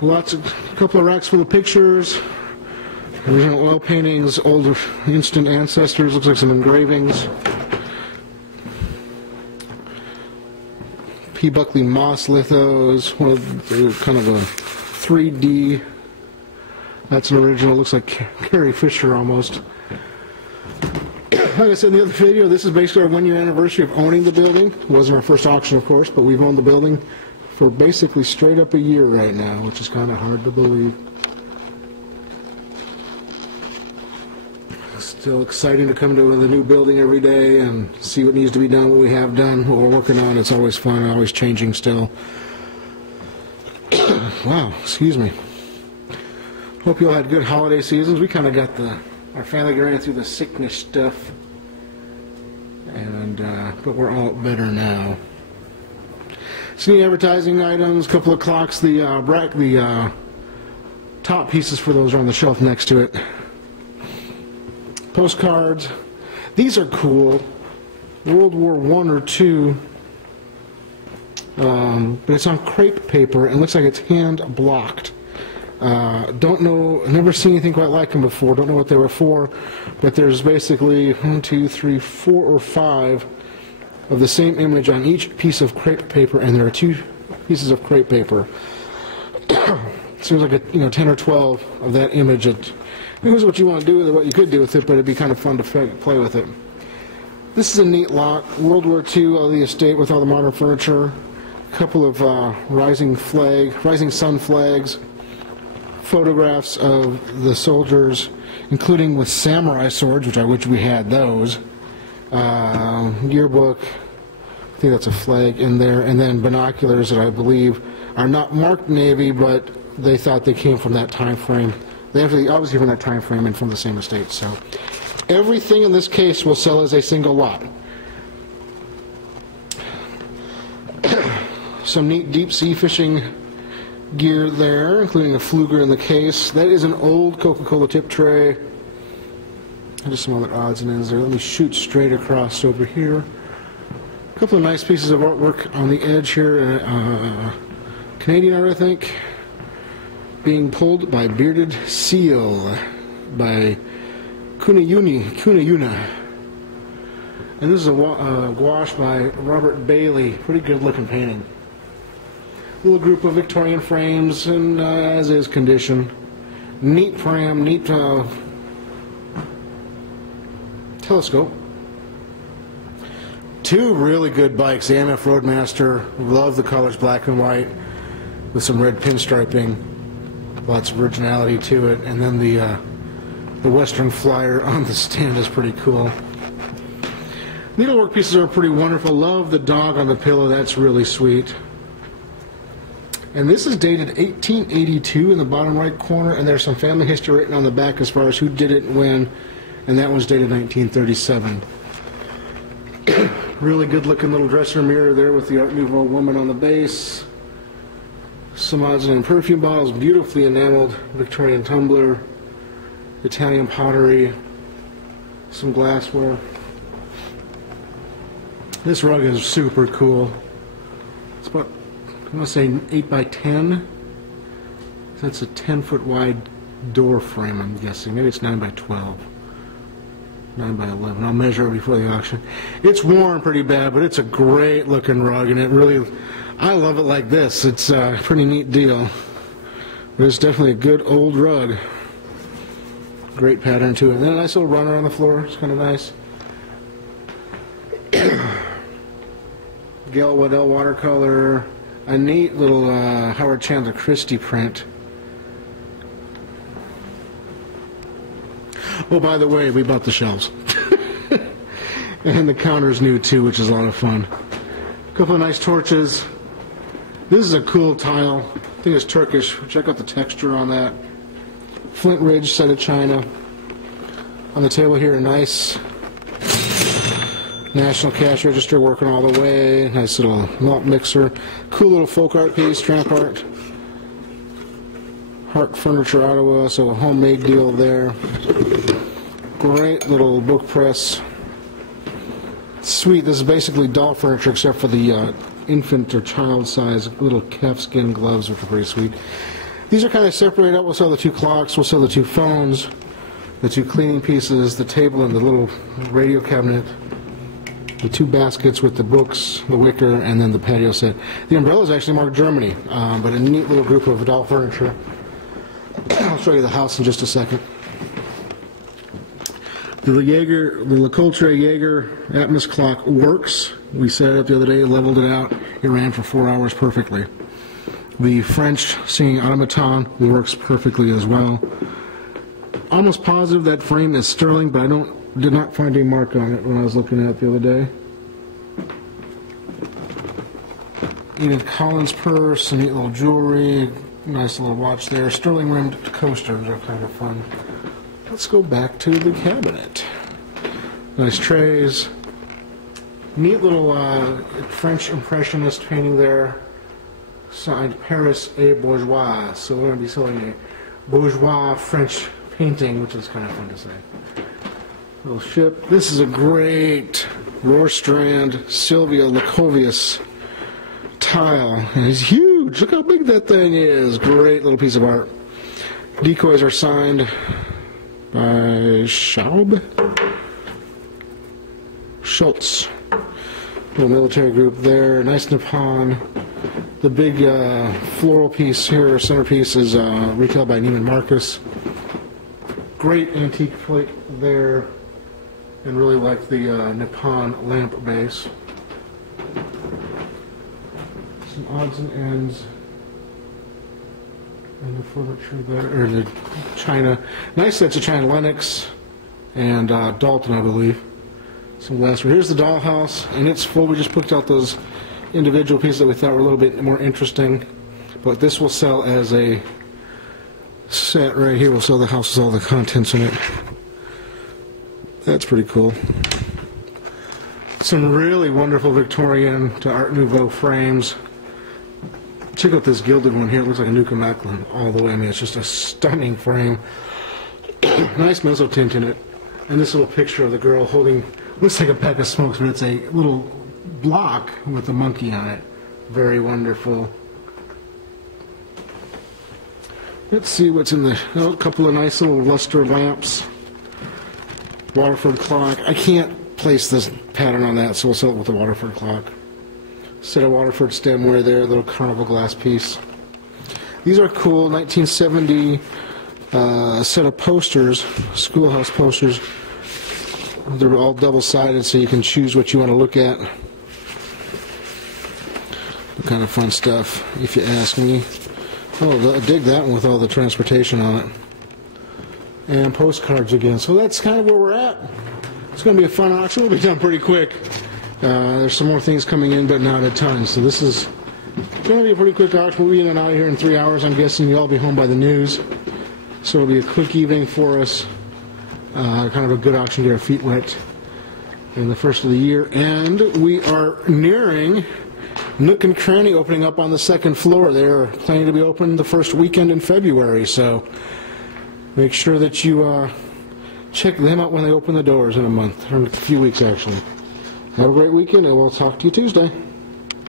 A couple of racks full of pictures, original oil paintings, older instant ancestors, looks like some engravings. P. Buckley Moss lithos, kind of a 3D. That's an original, looks like Carrie Fisher almost. Like I said in the other video, this is basically our 1-year anniversary of owning the building. It wasn't our first auction, of course, but we've owned the building for basically straight up a year right now, which is kind of hard to believe. Still exciting to come to the new building every day and see what needs to be done, what we have done, what we're working on. It's always fun, always changing still. Wow, excuse me. Hope you all had good holiday seasons. We kind of got our family ran through the sickness stuff, and but we're all better now. Some advertising items, a couple of clocks. The top pieces for those are on the shelf next to it. Postcards. These are cool. World War I or II, but it's on crepe paper and looks like it's hand blocked. Don't know, never seen anything quite like them before. Don't know what they were for, but there's basically 1, 2, 3, 4 or 5 of the same image on each piece of crepe paper, and there are 2 pieces of crepe paper. Seems like 10 or 12 of that image. Here's what you want to do with it, what you could do with it, but it'd be kind of fun to play with it. This is a neat lot. World War II, the estate with all the modern furniture. A couple of rising sun flags. Photographs of the soldiers, including with samurai swords, which I wish we had those. Yearbook, I think that's a flag in there, and then binoculars that I believe are not marked Navy, but they thought they came from that time frame. They have to obviously from that time frame and from the same estate. So everything in this case will sell as a single lot. Some neat deep sea fishing gear there, including a fluger in the case. That is an old Coca-Cola tip tray. And just some other odds and ends there. Let me shoot straight across over here. A couple of nice pieces of artwork on the edge here. Canadian art, I think. Being Pulled by Bearded Seal by Kunayuna. And this is a gouache by Robert Bailey. Pretty good looking painting. Little group of Victorian frames and as is condition. Neat pram, neat telescope. 2 really good bikes. The AMF Roadmaster. Love the colors, black and white, with some red pinstriping. Lots of originality to it. And then the Western Flyer on the stand is pretty cool. Needlework pieces are pretty wonderful. Love the dog on the pillow. That's really sweet. And this is dated 1882 in the bottom right corner, and there's some family history written on the back as far as who did it and when, and that was dated 1937. Really good looking little dresser mirror there with the Art Nouveau woman on the base. Some odds and perfume bottles, beautifully enameled Victorian tumbler, Italian pottery, some glassware. This rug is super cool. It's about, I'm going to say 8 by 10. That's a 10-foot wide door frame, I'm guessing. Maybe it's 9 by 12. 9 by 11. I'll measure it before the auction. It's worn pretty bad, but it's a great looking rug, and it really, I love it like this. It's a pretty neat deal. But it's definitely a good old rug. Great pattern to it. And then a nice little runner on the floor. It's kind of nice. Gail Waddell watercolor. A neat little Howard Chandler Christie print. Oh, by the way, we bought the shelves. And the counter's new too, which is a lot of fun. A couple of nice torches. This is a cool tile. I think it's Turkish. Check out the texture on that. Flint Ridge set of china. On the table here, a nice National Cash Register working all the way. Nice little malt mixer. Cool little folk art piece, tramp art. Hart Furniture, Ottawa, so a homemade deal there. Great little book press. Sweet, this is basically doll furniture except for the infant or child size little calfskin gloves, which are pretty sweet. These are kind of separated out. We'll sell the 2 clocks, we'll sell the 2 phones, the 2 cleaning pieces, the table and the little radio cabinet, the 2 baskets with the books, the wicker, and then the patio set. The umbrella is actually marked Germany, but a neat little group of doll furniture. I'll show you the house in just a second. The LeCoultre Jaeger Atmos clock works. We set it up the other day, leveled it out. It ran for 4 hours perfectly. The French singing automaton works perfectly as well. Almost positive that frame is sterling, but I did not find a mark on it when I was looking at it the other day. Edith Collins purse, some neat little jewelry, nice little watch there. Sterling rimmed coasters are kind of fun. Let's go back to the cabinet. Nice trays. Neat little French Impressionist painting there. Signed Paris A. Bourgeois. So we're going to be selling a bourgeois French painting, which is kind of fun to say. Little ship. This is a great Rorstrand Sylvia Lacovius tile. And it's huge. Look how big that thing is. Great little piece of art. Decoys are signed by Schultz. Little military group there. Nice Nippon. The big floral piece here, centerpiece, is retailed by Neiman Marcus. Great antique plate there, and really like the Nippon lamp base. Some odds and ends. And the furniture there, or the China. Nice sets of China Lennox and Dalton, I believe. Some glassware. Here's the dollhouse, and it's full. We just picked out those individual pieces that we thought were a little bit more interesting. But this will sell as a set right here. We'll sell the house with all the contents in it. That's pretty cool. Some really wonderful Victorian to Art Nouveau frames. Check out this gilded one here. It looks like a Nuka Macklin all the way. I mean, it's just a stunning frame. Nice mezzotint in it. And this little picture of the girl holding, looks like a pack of smokes, but it's a little block with a monkey on it. Very wonderful. Let's see what's in the, oh, a couple of nice little luster lamps. Waterford clock. I can't place this pattern on that, so we'll sell it with the Waterford clock. Set of Waterford stemware there, a little carnival glass piece. These are cool, 1970 set of posters, schoolhouse posters. They're all double-sided, so you can choose what you want to look at. Kind of fun stuff, if you ask me. Oh, I dig that one with all the transportation on it. And postcards again. So that's kind of where we're at. It's going to be a fun auction. We'll be done pretty quick. There's some more things coming in, but not a ton. So this is going to be a pretty quick auction. We'll be in and out of here in 3 hours. I'm guessing you'll all be home by the news. So it'll be a quick evening for us. Kind of a good auction to get our feet wet in the first of the year. And we are nearing Nook and Cranny opening up on the 2nd floor. They're planning to be open the first weekend in February. So make sure that you check them out when they open the doors in a month, or in a few weeks actually. Have a great weekend, and we'll talk to you Tuesday.